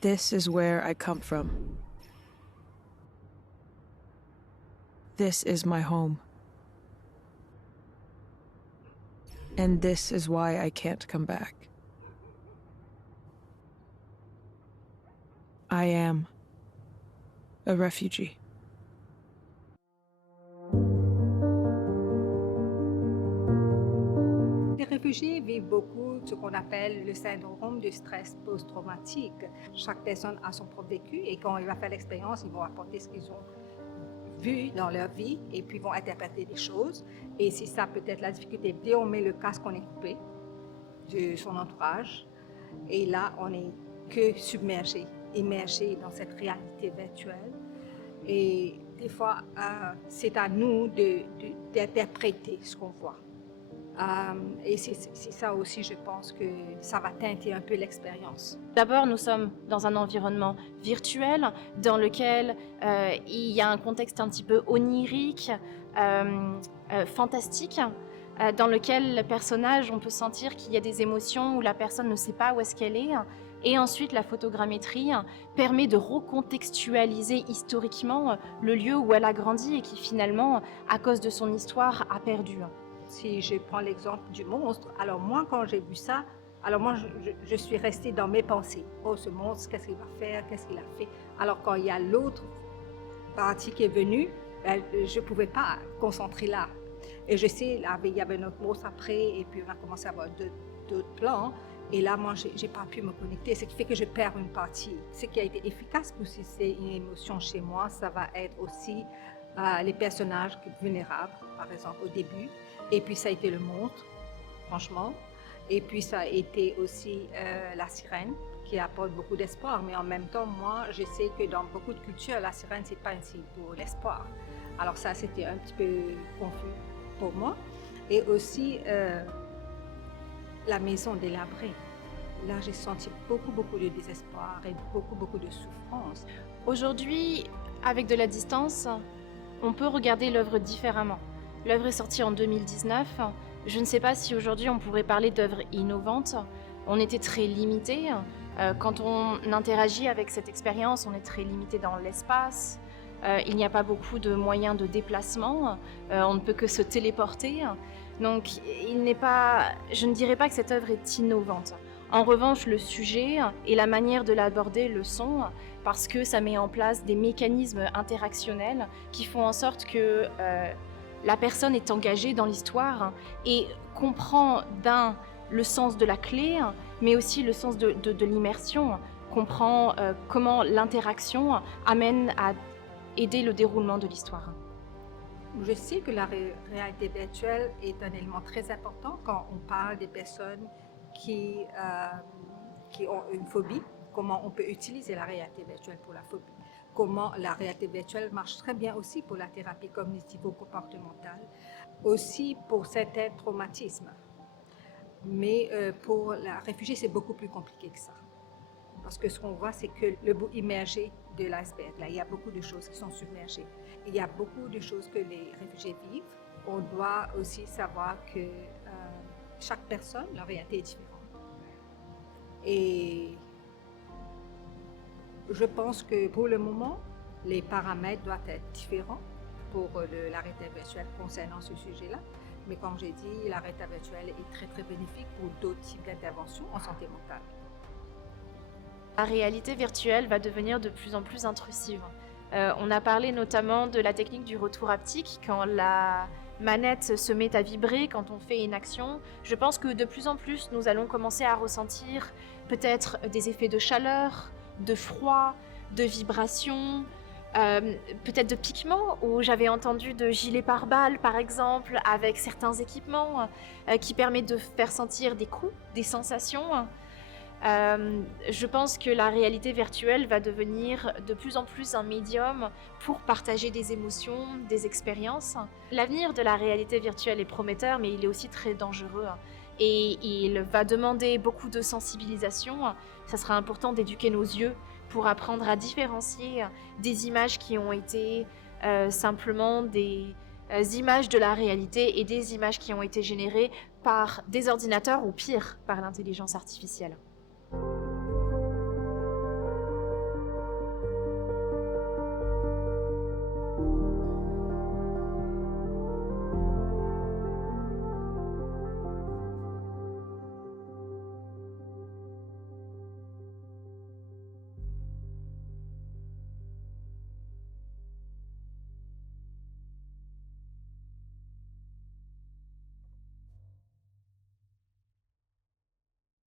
This is where I come from. This is my home. And this is why I can't come back. I am a refugee. Les réfugiés vivent beaucoup ce qu'on appelle le syndrome du stress post-traumatique. Chaque personne a son propre vécu et quand il va faire l'expérience, ils vont apporter ce qu'ils ont vu dans leur vie et puis vont interpréter des choses. Et c'est ça peut-être la difficulté. Dès on met le casque, on est coupé de son entourage et là, on n'est que submergé, immergé dans cette réalité virtuelle. Et des fois, c'est à nous d'interpréter ce qu'on voit. Et c'est ça aussi, je pense que ça va teinter un peu l'expérience. D'abord, nous sommes dans un environnement virtuel dans lequel il y a un contexte un petit peu onirique, fantastique, dans lequel le personnage, on peut sentir qu'il y a des émotions où la personne ne sait pas où est-ce qu'elle est. Et ensuite, la photogrammétrie permet de recontextualiser historiquement le lieu où elle a grandi et qui finalement, à cause de son histoire, a perdu. Si je prends l'exemple du monstre, alors moi, quand j'ai vu ça, alors moi, je suis restée dans mes pensées. Oh, ce monstre, qu'est-ce qu'il va faire? Qu'est-ce qu'il a fait? Alors, quand il y a l'autre partie qui est venue, je ne pouvais pas concentrer là. Et je sais, il y avait notre monstre après, et puis on a commencé à avoir d'autres plans. Et là, moi, je n'ai pas pu me connecter, ce qui fait que je perds une partie. Ce qui a été efficace pour si c'est une émotion chez moi, ça va être aussi les personnages vulnérables, par exemple, au début. Et puis, ça a été le monstre, franchement. Et puis, ça a été aussi la sirène, qui apporte beaucoup d'espoir. Mais en même temps, moi, je sais que dans beaucoup de cultures, la sirène, ce n'est pas un signe pour l'espoir. Alors ça, c'était un petit peu confus pour moi. Et aussi, la maison délabrée. Là, j'ai senti beaucoup de désespoir et beaucoup de souffrance. Aujourd'hui, avec de la distance, on peut regarder l'œuvre différemment. L'œuvre est sortie en 2019. Je ne sais pas si aujourd'hui on pourrait parler d'œuvre innovante. On était très limité. Quand on interagit avec cette expérience, on est très limité dans l'espace. Il n'y a pas beaucoup de moyens de déplacement. On ne peut que se téléporter. Donc, je ne dirais pas que cette œuvre est innovante. En revanche, le sujet et la manière de l'aborder le sont, parce que ça met en place des mécanismes interactionnels qui font en sorte que la personne est engagée dans l'histoire et comprend le sens de la clé, mais aussi le sens de l'immersion, comprend comment l'interaction amène à aider le déroulement de l'histoire. Je sais que la réalité virtuelle est un élément très important quand on parle des personnes qui ont une phobie, comment on peut utiliser la réalité virtuelle pour la phobie. Comment la réalité virtuelle marche très bien aussi pour la thérapie cognitivo-comportementale, aussi pour certains traumatismes. Mais pour la réfugiée, c'est beaucoup plus compliqué que ça. Parce que ce qu'on voit, c'est que le bout immergé de l'iceberg, là, il y a beaucoup de choses qui sont submergées. Il y a beaucoup de choses que les réfugiés vivent. On doit aussi savoir que chaque personne, leur réalité est différente. Et je pense que pour le moment, les paramètres doivent être différents pour la réalité virtuelle concernant ce sujet-là. Mais comme j'ai dit, la réalité virtuelle est très bénéfique pour d'autres types d'interventions en santé mentale. La réalité virtuelle va devenir de plus en plus intrusive. On a parlé notamment de la technique du retour haptique, quand la manette se met à vibrer, quand on fait une action. Je pense que de plus en plus, nous allons commencer à ressentir peut-être des effets de chaleur, de froid, de vibration, peut-être de piquement, où j'avais entendu de gilets pare-balles par exemple, avec certains équipements qui permettent de faire sentir des coups, des sensations. Je pense que la réalité virtuelle va devenir de plus en plus un médium pour partager des émotions, des expériences. L'avenir de la réalité virtuelle est prometteur, mais il est aussi très dangereux. Et il va demander beaucoup de sensibilisation. Ça sera important d'éduquer nos yeux pour apprendre à différencier des images qui ont été simplement des images de la réalité et des images qui ont été générées par des ordinateurs ou pire, par l'intelligence artificielle.